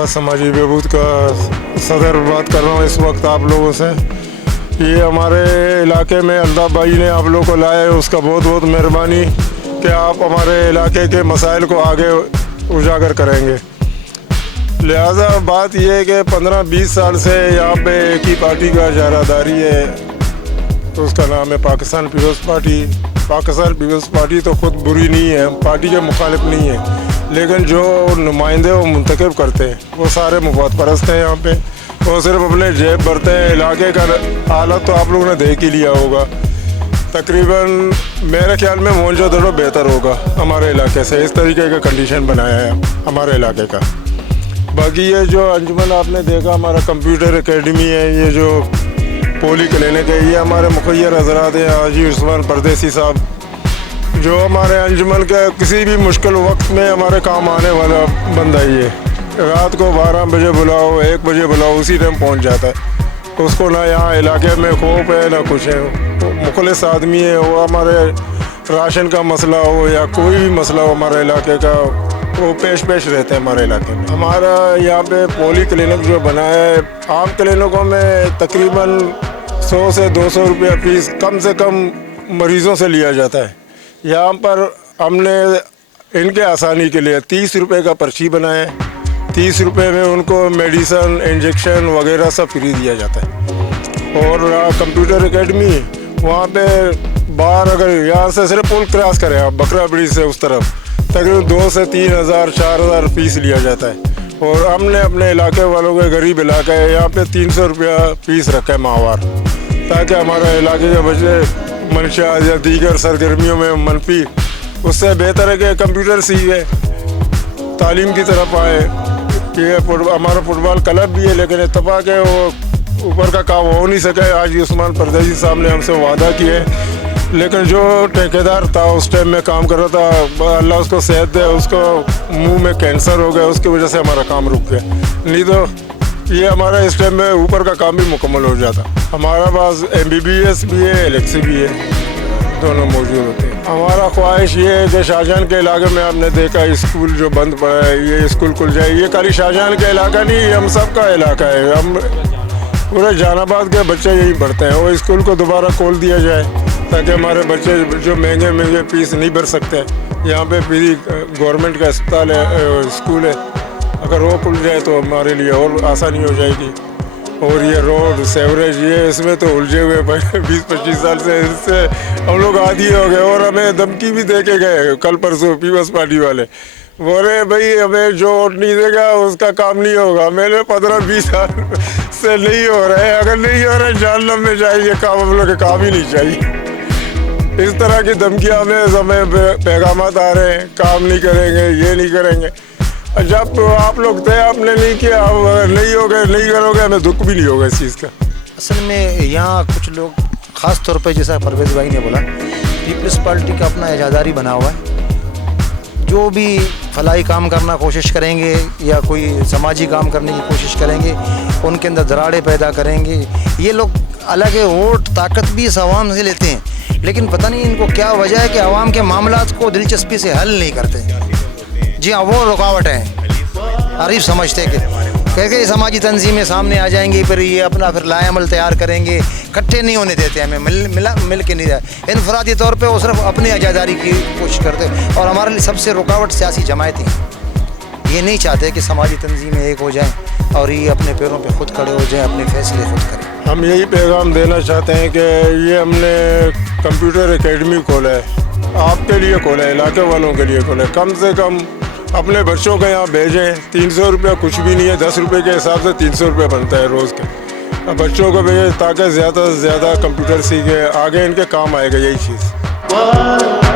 आवाज़ समाजी बहबूद का सदर बात कर रहा हूँ इस वक्त आप लोगों से। ये हमारे इलाके में अल्ताफ़ भाई ने आप लोगों को लाया है, उसका बहुत बहुत मेहरबानी कि आप हमारे इलाके के मसाइल को आगे उजागर करेंगे। लिहाजा बात यह है कि 15-20 साल से यहाँ पे एक ही पार्टी का इजारादारी है, तो उसका नाम है Pakistan Peoples Party. Pakistan Peoples Party तो ख़ुद बुरी नहीं है, पार्टी के मुखालिफ नहीं है, लेकिन जो नुमाइंदे वो मुंतखब करते हैं वो सारे मुफाद परस्त हैं। यहाँ पे वो सिर्फ अपने जेब भरते हैं। इलाके का हालत तो आप लोगों ने देख ही लिया होगा। तकरीबन मेरे ख्याल में मोहनजोदड़ो बेहतर होगा हमारे इलाके से। इस तरीके का कंडीशन बनाया है हमारे इलाके का। बाकी ये जो अंजुमन आपने देखा, हमारा कंप्यूटर एकेडमी है, ये जो पोली क्लिनिक है, ये हमारे मुखियर हजरात हैं हाजी उस्मान परदेसी साहब, जो हमारे अंजुमन के किसी भी मुश्किल वक्त में हमारे काम आने वाला बंदा ही है। रात को 12 बजे बुलाओ, 1 बजे बुलाओ, उसी टाइम पहुंच जाता है। उसको ना यहाँ इलाके में खौफ है ना कुछ है, वो मुखलिस आदमी है। वो हमारे राशन का मसला हो या कोई भी मसला हो हमारे इलाके का, वो पेश रहते हैं हमारे इलाके में। हमारा यहाँ पे पोली क्लिनिक जो बनाया है, आम क्लिनिकों में तकरीबन 100 से 200 रुपया फीस कम से कम मरीज़ों से लिया जाता है। यहाँ पर हमने इनके आसानी के लिए 30 रुपये का पर्ची बनाया है। 30 रुपये में उनको मेडिसन, इंजेक्शन वगैरह सब फ्री दिया जाता है। और कंप्यूटर एकेडमी, वहाँ पे बाहर अगर यहाँ से सिर्फ पुल क्रॉस करें आप बकरा ब्रिज से उस तरफ, तकरीबन 2 से 3 हज़ार 4 हज़ार फीस लिया जाता है। और हमने अपने इलाके वालों के गरीब इलाका है, यहाँ पे 300 रुपया फीस रखा है माहवार, ताकि हमारा इलाके के बच्चे मंशा या दीगर सरगर्मियों में मनफी उससे बेहतर है कि कंप्यूटर सीखे, तालीम की तरफ आए। ये हमारा फुटबॉल क्लब भी है, लेकिन इत्तफाक है वो ऊपर का काम हो नहीं सके। आज उस्मान परदेसी साहब ने हमसे वादा किए, लेकिन जो ठेकेदार था उस टाइम में काम कर रहा था, अल्लाह उसको सेहत दे, उसको मुंह में कैंसर हो गया, उसकी वजह से हमारा काम रुक गया। नहीं तो ये हमारा इस टाइम में ऊपर का काम भी मुकम्मल हो जाता। हमारा पास MBBS भी है, एलेक्सी भी है, दोनों मौजूद होते हैं। हमारा ख्वाहिश ये है कि शाहजहां के इलाके में आपने देखा स्कूल जो बंद पड़ा है, ये स्कूल खुल जाए। ये खाली शाहजहां का इलाका नहीं, ये हम सब का इलाका है। हम पूरे जहानाबाद के बच्चे यहीं पढ़ते हैं। वो स्कूल को दोबारा खोल दिया जाए, ताकि हमारे बच्चे जो महंगे फीस नहीं भर सकते, यहाँ पे फ्री गवर्नमेंट का अस्पताल है, स्कूल है, अगर वो खुल जाए तो हमारे लिए और आसानी हो जाएगी। और ये रोड सेवरेज, ये इसमें तो उलझे हुए 20-25 साल से, इससे हम लोग आदी हो गए। और हमें धमकी भी दे के गए कल परसों पीपल्स पार्टी वाले, बोले भाई हमें जो वोट नहीं देगा उसका काम नहीं होगा। मैंने 15-20 साल से नहीं हो रहा है, अगर नहीं हो रहा है जहन्नम में जाइए, काम हम लोग के काम ही नहीं चाहिए। इस तरह की धमकियाँ हमें पैगाम आ रहे हैं, काम नहीं करेंगे, ये नहीं करेंगे। जब तो आप लोग थे, आपने नहीं किया, नहीं होगा, नहीं करोगे, हमें दुख भी नहीं होगा इस चीज़ का। असल में यहाँ कुछ लोग ख़ास तौर पे, जैसा परवेज़ भाई ने बोला, पीपल्स पार्टी का अपना इजादारी बना हुआ है। जो भी फलाई काम करना कोशिश करेंगे या कोई समाजी काम करने की कोशिश करेंगे, उनके अंदर दराड़े पैदा करेंगे। ये लोग अलग वोट ताकत भी इस आवाम से लेते हैं, लेकिन पता नहीं इनको क्या वजह है कि आवाम के मामलात को दिलचस्पी से हल नहीं करते। जी हाँ, वो रुकावट है। अरीफ समझते कि समाजी तंजीमें सामने आ जाएंगी, फिर ये अपना फिर लाएमल तैयार करेंगे, इकट्ठे नहीं होने देते, हमें मिल के नहीं जाए। इनफरादी तौर पे वो सिर्फ अपनी आज़ादारी की कोशिश करते। और हमारे लिए सबसे रुकावट सियासी जमायतें, ये नहीं चाहते कि समाजी तंजीमें एक हो जाएं और ये अपने पैरों पे खुद खड़े हो जाएं, अपने फैसले खुद करें। हम यही पैगाम देना चाहते हैं कि ये हमने कंप्यूटर एकेडमी खोला है, आपके लिए खोला है, इलाके वालों के लिए खोला है। कम से कम अपने बच्चों को यहाँ भेजें। 300 रुपया कुछ भी नहीं है, 10 रुपये के हिसाब से 300 रुपया बनता है रोज़ के। बच्चों को भेजें ताकि ज़्यादा से ज़्यादा कंप्यूटर सीखें, आगे इनके काम आएगा यही चीज़।